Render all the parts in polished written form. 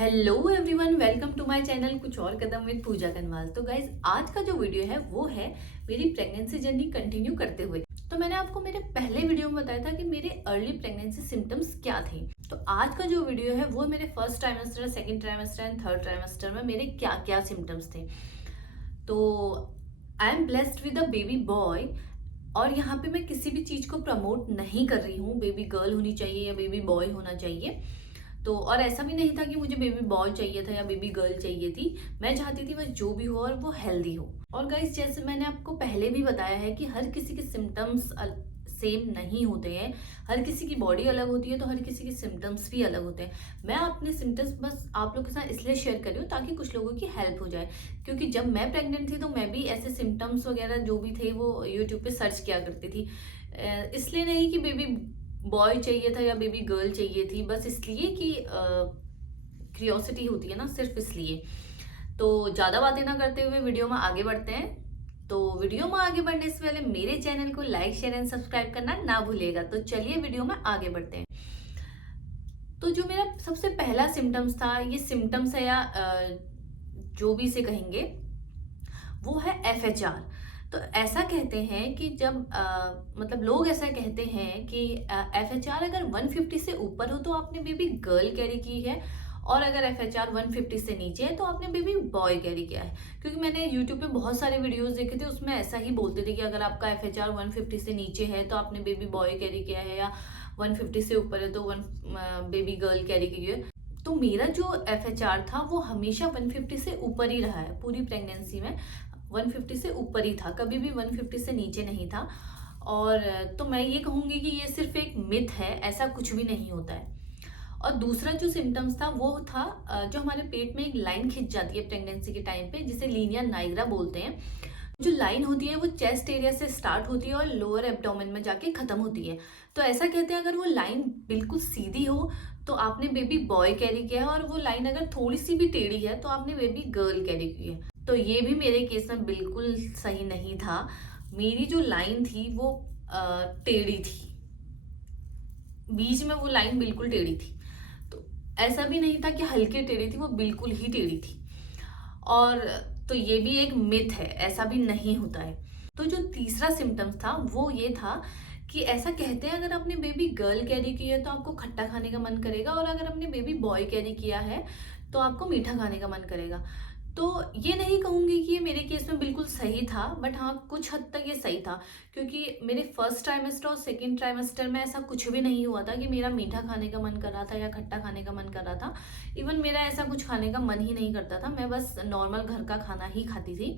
Hello everyone, welcome to my channel कुछ और कदम with पूजा कनवाल। तो गाइज, आज का जो वीडियो है वो है मेरी प्रेगनेंसी जर्नी कंटिन्यू करते हुए। तो मैंने आपको मेरे पहले वीडियो में बताया था कि मेरे अर्ली प्रेगनेंसी सिम्टम्स क्या थे। तो आज का जो वीडियो है वो मेरे first trimester, second trimester and third trimester में मेरे क्या क्या सिम्टम्स थे। तो I am blessed with a baby boy, और यहाँ पे मैं किसी भी चीज को प्रमोट नहीं कर रही हूँ, बेबी गर्ल होनी चाहिए या बेबी बॉय होना चाहिए। तो और ऐसा भी नहीं था कि मुझे बेबी बॉय चाहिए था या बेबी गर्ल चाहिए थी। मैं चाहती थी बस जो भी हो और वो हेल्दी हो। और गाइस, जैसे मैंने आपको पहले भी बताया है कि हर किसी के सिम्टम्स सेम नहीं होते हैं। हर किसी की बॉडी अलग होती है, तो हर किसी के सिम्टम्स भी अलग होते हैं। मैं अपने सिम्टम्स बस आप लोग के साथ इसलिए शेयर कर रही हूँ ताकि कुछ लोगों की हेल्प हो जाए। क्योंकि जब मैं प्रेग्नेंट थी तो मैं भी ऐसे सिम्टम्स वगैरह जो भी थे वो यूट्यूब पे सर्च किया करती थी। इसलिए नहीं कि बेबी बॉय चाहिए था या बेबी गर्ल चाहिए थी, बस इसलिए कि क्यूरियोसिटी होती है ना, सिर्फ इसलिए। तो ज़्यादा बातें ना करते हुए वीडियो में आगे बढ़ते हैं। तो वीडियो में आगे बढ़ने से पहले मेरे चैनल को लाइक, शेयर एंड सब्सक्राइब करना ना भूलिएगा। तो चलिए वीडियो में आगे बढ़ते हैं। तो जो मेरा सबसे पहला सिम्टम्स था, ये सिम्टम्स है या जो भी इसे कहेंगे, वो है FHR। तो ऐसा कहते हैं कि जब मतलब लोग ऐसा कहते हैं कि FHR अगर 150 से ऊपर हो तो आपने बेबी गर्ल कैरी की है, और अगर FHR 150 से नीचे है तो आपने बेबी बॉय कैरी किया है। क्योंकि मैंने YouTube पे बहुत सारे वीडियोस देखे थे, उसमें ऐसा ही बोलते थे कि अगर आपका FHR 150 से नीचे है तो आपने बेबी बॉय कैरी किया है, या 150 से ऊपर है तो बेबी गर्ल कैरी की है। तो मेरा जो FHR था वो हमेशा 150 से ऊपर ही रहा है, पूरी प्रेगनेंसी में 150 से ऊपर ही था, कभी भी 150 से नीचे नहीं था। और तो मैं ये कहूँगी कि ये सिर्फ एक मिथ है, ऐसा कुछ भी नहीं होता है। और दूसरा जो सिम्टम्स था वो था जो हमारे पेट में एक लाइन खिंच जाती है प्रेगनेंसी के टाइम पे, जिसे लीनिया नाइग्रा बोलते हैं। जो लाइन होती है वो चेस्ट एरिया से स्टार्ट होती है और लोअर एब्डोमेन में जाके खत्म होती है। तो ऐसा कहते हैं अगर वो लाइन बिल्कुल सीधी हो तो आपने बेबी बॉय कैरी किया है, और वो लाइन अगर थोड़ी सी भी टेढ़ी है तो आपने बेबी गर्ल कैरी की है। तो ये भी मेरे केस में बिल्कुल सही नहीं था। मेरी जो लाइन थी वो टेढ़ी थी, बीच में वो लाइन बिल्कुल टेढ़ी थी। तो ऐसा भी नहीं था कि हल्की टेढ़ी थी, वो बिल्कुल ही टेढ़ी थी। और तो ये भी एक मिथ है, ऐसा भी नहीं होता है। तो जो तीसरा सिम्टम्स था वो ये था कि ऐसा कहते हैं अगर आपने बेबी गर्ल कैरी की है तो आपको खट्टा खाने का मन करेगा, और अगर आपने बेबी बॉय कैरी किया है तो आपको मीठा खाने का मन करेगा। तो ये नहीं कहूँगी कि ये मेरे केस में बिल्कुल सही था, बट हाँ कुछ हद तक ये सही था। क्योंकि मेरे फर्स्ट ट्राइमेस्टर और सेकेंड ट्राइमेस्टर में ऐसा कुछ भी नहीं हुआ था कि मेरा मीठा खाने का मन कर रहा था या खट्टा खाने का मन कर रहा था। इवन मेरा ऐसा कुछ खाने का मन ही नहीं करता था, मैं बस नॉर्मल घर का खाना ही खाती थी।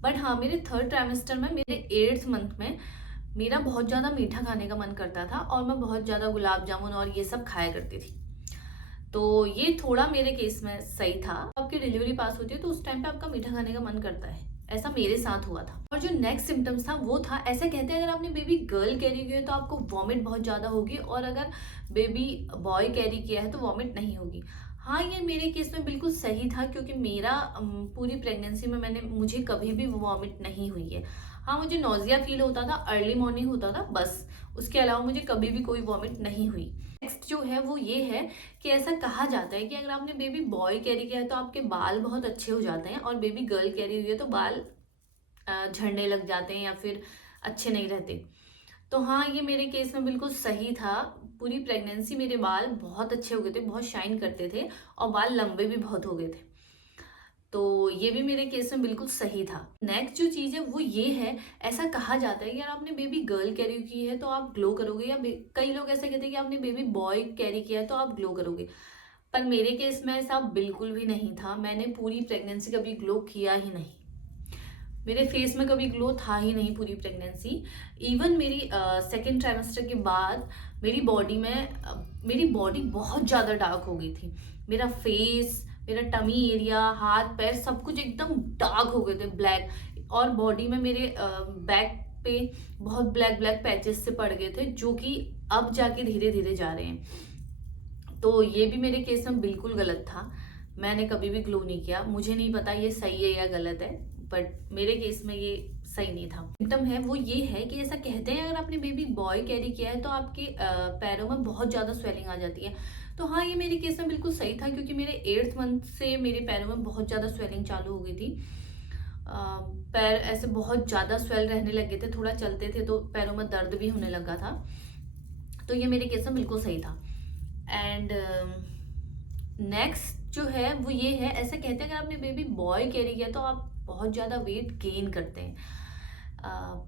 बट हाँ, मेरे थर्ड ट्राइमेस्टर में, मेरे 8th मंथ में मेरा बहुत ज़्यादा मीठा खाने का मन करता था, और मैं बहुत ज़्यादा गुलाब जामुन और ये सब खाया करती थी। तो ये थोड़ा मेरे केस में सही था। आपकी डिलीवरी पास होती है तो उस टाइम पे आपका मीठा खाने का मन करता है, ऐसा मेरे साथ हुआ था। और जो नेक्स्ट सिम्टम्स था वो था, ऐसे कहते हैं अगर आपने बेबी गर्ल कैरी की है तो आपको वॉमिट बहुत ज़्यादा होगी, और अगर बेबी बॉय कैरी किया है तो वॉमिट नहीं होगी। हाँ, ये मेरे केस में बिल्कुल सही था, क्योंकि मेरा पूरी प्रेगनेंसी में मुझे कभी भी वॉमिट नहीं हुई है। हाँ, मुझे नोजिया फील होता था, अर्ली मॉर्निंग होता था बस, उसके अलावा मुझे कभी भी कोई वॉमिट नहीं हुई। नेक्स्ट जो है वो ये है कि ऐसा कहा जाता है कि अगर आपने बेबी बॉय कैरी किया है तो आपके बाल बहुत अच्छे हो जाते हैं, और बेबी गर्ल कैरी हुई है तो बाल झड़ने लग जाते हैं या फिर अच्छे नहीं रहते। तो हाँ, ये मेरे केस में बिल्कुल सही था। पूरी प्रेगनेंसी मेरे बाल बहुत अच्छे हो गए थे, बहुत शाइन करते थे, और बाल लंबे भी बहुत हो गए थे। तो ये भी मेरे केस में बिल्कुल सही था। नेक्स्ट जो चीज़ है वो ये है, ऐसा कहा जाता है कि यार आपने बेबी गर्ल कैरी की है तो आप ग्लो करोगे, या कई लोग ऐसा कहते हैं कि आपने बेबी बॉय कैरी किया है तो आप ग्लो करोगे। पर मेरे केस में ऐसा बिल्कुल भी नहीं था। मैंने पूरी प्रेगनेंसी कभी ग्लो किया ही नहीं, मेरे फेस में कभी ग्लो था ही नहीं पूरी प्रेगनेंसी। इवन मेरी सेकेंड ट्राइमेस्टर के बाद मेरी बॉडी बहुत ज़्यादा डार्क हो गई थी। मेरा फेस, मेरा टमी एरिया, हाथ पैर सब कुछ एकदम डार्क हो गए थे, ब्लैक। और बॉडी में मेरे बैक पे बहुत ब्लैक ब्लैक पैचेस से पड़ गए थे, जो कि अब जाके धीरे धीरे जा रहे हैं। तो ये भी मेरे केस में बिल्कुल गलत था। मैंने कभी भी ग्लो नहीं किया, मुझे नहीं पता ये सही है या गलत है, बट मेरे केस में ये सही नहीं था। सिम्टम है वो ये है कि ऐसा कहते हैं अगर आपने बेबी बॉय कैरी किया है तो आपके पैरों में बहुत ज़्यादा स्वेलिंग आ जाती है। तो हाँ, ये मेरे केस में बिल्कुल सही था क्योंकि मेरे 8th मंथ से मेरे पैरों में बहुत ज़्यादा स्वेलिंग चालू हो गई थी। पैर ऐसे बहुत ज़्यादा स्वेल रहने लगे थे, थोड़ा चलते थे तो पैरों में दर्द भी होने लगा था। तो ये मेरे केस में बिल्कुल सही था। एंड नेक्स्ट जो है वो ये है, ऐसा कहते हैं अगर आपने बेबी बॉय कैरी किया तो आप बहुत ज़्यादा वेट गेन करते हैं।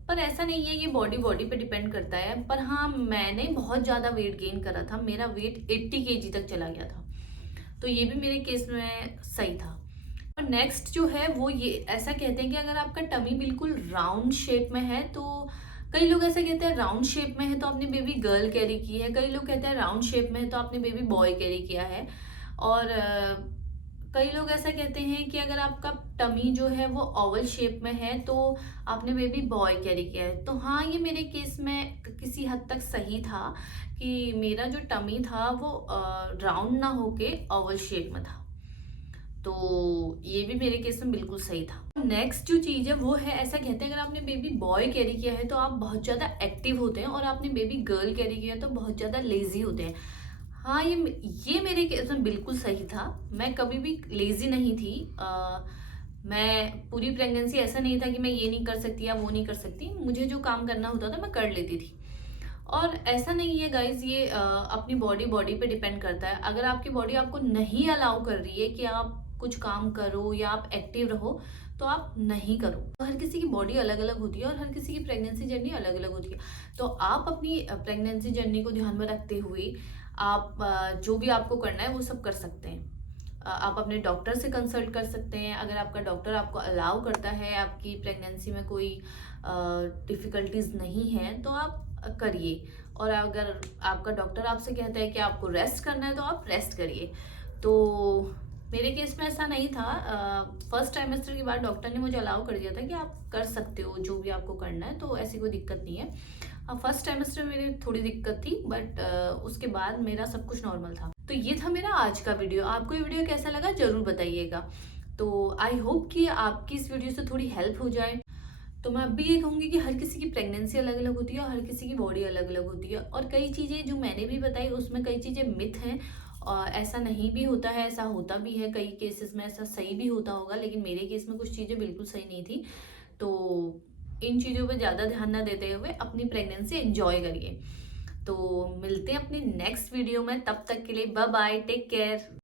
पर ऐसा नहीं है, ये बॉडी बॉडी पे डिपेंड करता है। पर हाँ, मैंने बहुत ज़्यादा वेट गेन करा था, मेरा वेट 80 केजी तक चला गया था। तो ये भी मेरे केस में सही था। और नेक्स्ट जो है वो ये, ऐसा कहते हैं कि अगर आपका टमी बिल्कुल राउंड शेप में है तो, कई लोग ऐसा कहते हैं राउंड शेप में है तो आपने बेबी गर्ल कैरी की है, कई लोग कहते हैं राउंड शेप में है तो आपने बेबी बॉय कैरी किया है। और कई लोग ऐसा कहते हैं कि अगर आपका टमी जो है वो ओवल शेप में है तो आपने बेबी बॉय कैरी किया है। तो हाँ, ये मेरे केस में किसी हद तक सही था कि मेरा जो टमी था वो राउंड ना होके ओवल शेप में था। तो ये भी मेरे केस में बिल्कुल सही था। नेक्स्ट जो चीज़ है वो है, ऐसा कहते हैं अगर आपने बेबी बॉय कैरी किया है तो आप बहुत ज़्यादा एक्टिव होते हैं, और आपने बेबी गर्ल कैरी किया है तो बहुत ज़्यादा लेजी होते हैं। हाँ, ये मेरे केस में बिल्कुल सही था। मैं कभी भी लेजी नहीं थी। मैं पूरी प्रेगनेंसी ऐसा नहीं था कि मैं ये नहीं कर सकती या वो नहीं कर सकती, मुझे जो काम करना होता था मैं कर लेती थी। और ऐसा नहीं है गाइज, ये अपनी बॉडी बॉडी पे डिपेंड करता है। अगर आपकी बॉडी आपको नहीं अलाउ कर रही है कि आप कुछ काम करो या आप एक्टिव रहो तो आप नहीं करो। तो हर किसी की बॉडी अलग अलग होती है और हर किसी की प्रेगनेंसी जर्नी अलग अलग होती है। तो आप अपनी प्रेगनेंसी जर्नी को ध्यान में रखते हुए आप जो भी आपको करना है वो सब कर सकते हैं। आप अपने डॉक्टर से कंसल्ट कर सकते हैं। अगर आपका डॉक्टर आपको अलाउ करता है, आपकी प्रेगनेंसी में कोई डिफ़िकल्टीज नहीं है तो आप करिए। और अगर आपका डॉक्टर आपसे कहता है कि आपको रेस्ट करना है तो आप रेस्ट करिए। तो मेरे केस में ऐसा नहीं था। फर्स्ट ट्राइमेस्टर के बाद डॉक्टर ने मुझे अलाउ कर दिया था कि आप कर सकते हो जो भी आपको करना है, तो ऐसी कोई दिक्कत नहीं है। फर्स्ट ट्राइमेस्टर में मेरी थोड़ी दिक्कत थी, बट उसके बाद मेरा सब कुछ नॉर्मल था। तो ये था मेरा आज का वीडियो। आपको ये वीडियो कैसा लगा जरूर बताइएगा। तो आई होप कि आपकी इस वीडियो से थोड़ी हेल्प हो जाए। तो मैं अब भी ये कहूँगी कि हर किसी की प्रेगनेंसी अलग अलग होती है और हर किसी की बॉडी अलग अलग होती है, और कई चीज़ें जो मैंने भी बताई उसमें कई चीज़ें मिथ हैं। और ऐसा नहीं भी होता है, ऐसा होता भी है, कई केसेस में ऐसा सही भी होता होगा, लेकिन मेरे केस में कुछ चीज़ें बिल्कुल सही नहीं थी। तो इन चीज़ों पर ज़्यादा ध्यान ना देते हुए अपनी प्रेगनेंसी एंजॉय करिए। तो मिलते हैं अपनी नेक्स्ट वीडियो में, तब तक के लिए बाय बाय, टेक केयर।